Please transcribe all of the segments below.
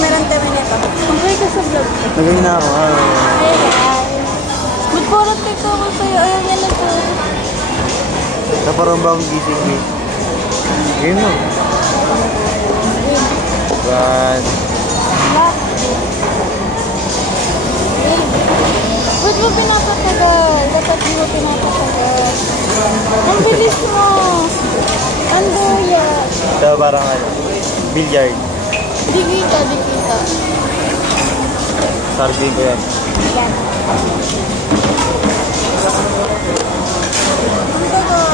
meron kami nito. Mag-hi ka sa vlog. Nagawin na ako. Hey guys. Mag-forward ko ako sa'yo. Ayaw niya na to. Naparang ba akong gising eh? Game mo. One. Ba't mo pinapatagal? Dapat mo pinapatagal. Ang bilis mo. Ang duya. Ito parang ano, billiard. Di kita, di kita. Sardine ko yan. Yan. Ang tagal.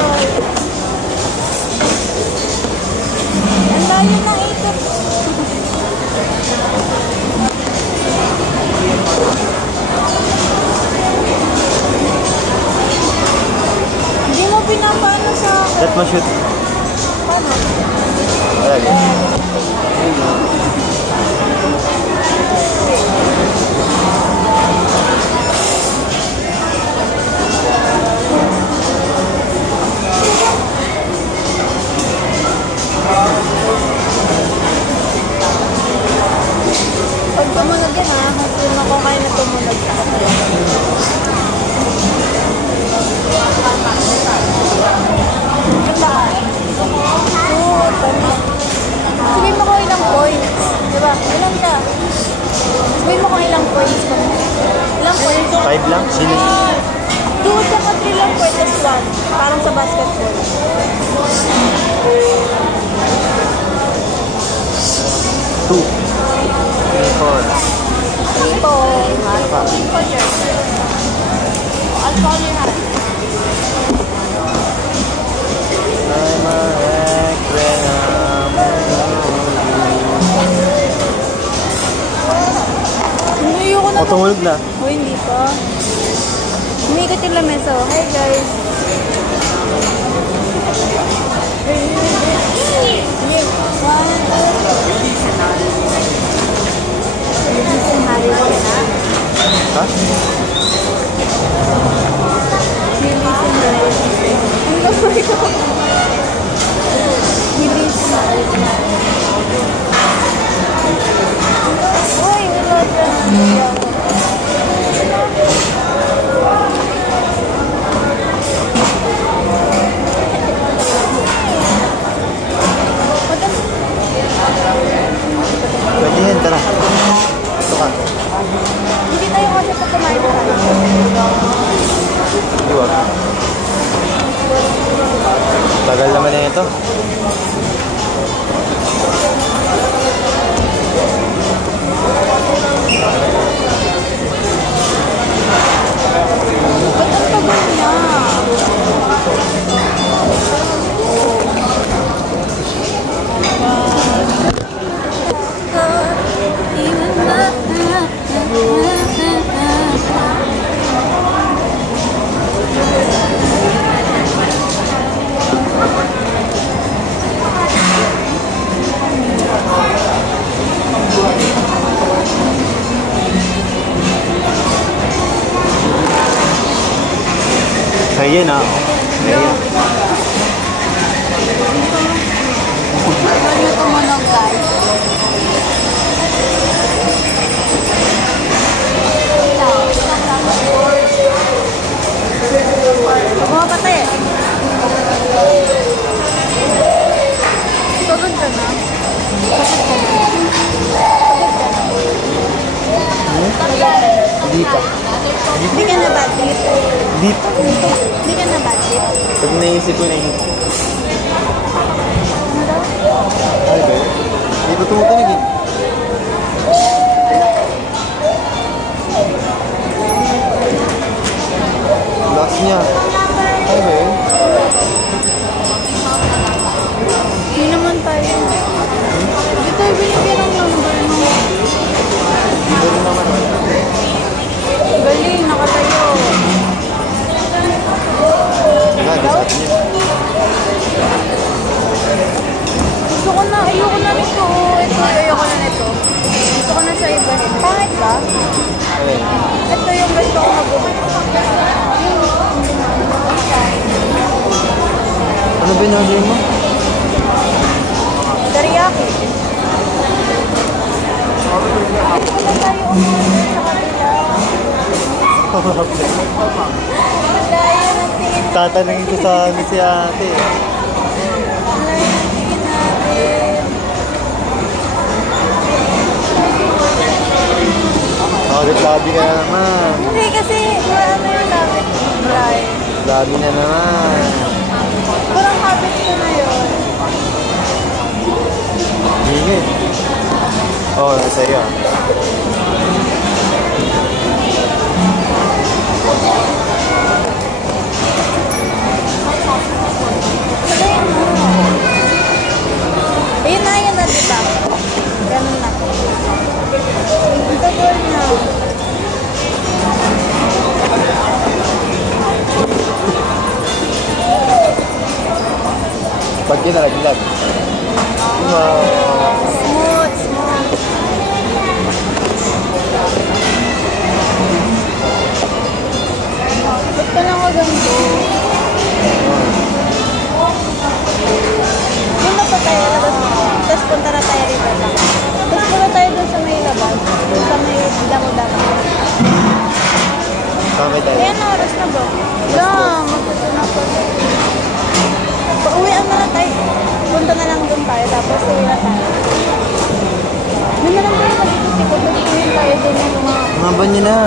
Ang layo ng ikot. Hindi mo pinapaano sa akin. Let mo shoot. Paano? Wala yan. Pag tumunog yan ha, kasi ako kayo na tumunog sa kapatid. Sabihin mo ko ilang points. Diba? Ilan ka? Sabihin mo ko ilang points ka. Ilang points? 5 lang? Sino? 2 sa 3 lang points is 1. Parang sa basketball. 2. 3, 4. 3 points. I'll call your hand. I'm a wreck when I'm Ayoko na. O, tumulog na. O, hindi pa. Umikot yung lamesa. Oh. Hi, guys. Ha? Uy, wala dyan. Pwede yan, tara. Ito ka. Hindi tayo kasi pa kumain na tayo. Iwag. Tagal naman na ito. Ba't ang tagal na? Kaya na. Kaya. Ano tumunog, guys? Pumapatay eh. Pagod ka na? Hindi pa. Hindi ka na bad trip? Hindi pa. Hindi ka na bad trip? Pag naisip ko na yun. Ano daw? Ay, ba? Hindi pa tumutunog eh. Last niya. Ay, ba? Hindi naman tayo. Hindi tayo binigyan ng number mo. Hindi rin naman. Galing, nakatayo. Wala, di sa atin yun. Gusto ko na, ayoko na nito. Ito, ayoko na nito. Gusto ko na sa iba rin. Pangit ba? Ayun. Ito yung gusto ko mag-bumay. Ano ba yung nagawin mo? Teriyaki. Wala tayo umorder sa kabila. Malayo ng tingin. Tatanungin ko sa amin si ate. Malayo ng tingin natin. Labi ka na naman. Hindi kasi, ano yung lapit? Right. Labi na naman. Parang habit ko na yun. Ingit. Oo, nasa iyo. Sabihin mo. Ayun na, diba? Ganun na. Ang tagal na. Pag yun na laglag. Wow. Smooth, smooth. Ba't ka lang maganda? Doon na pa tayo, tapos punta na tayo rito lang. Tapos punta tayo doon sa may labas, doon sa may damo-damo. Kamay tayo. Kaya na oras na bro. Lang, magtutunan ko. Pauwian na lang tayo. Punta na lang doon tayo, tapos uwi na tayo. Doon na lang tayo mag-ikot-ikot. Mag-ikot tayo doon yung mga... Mga banyo na.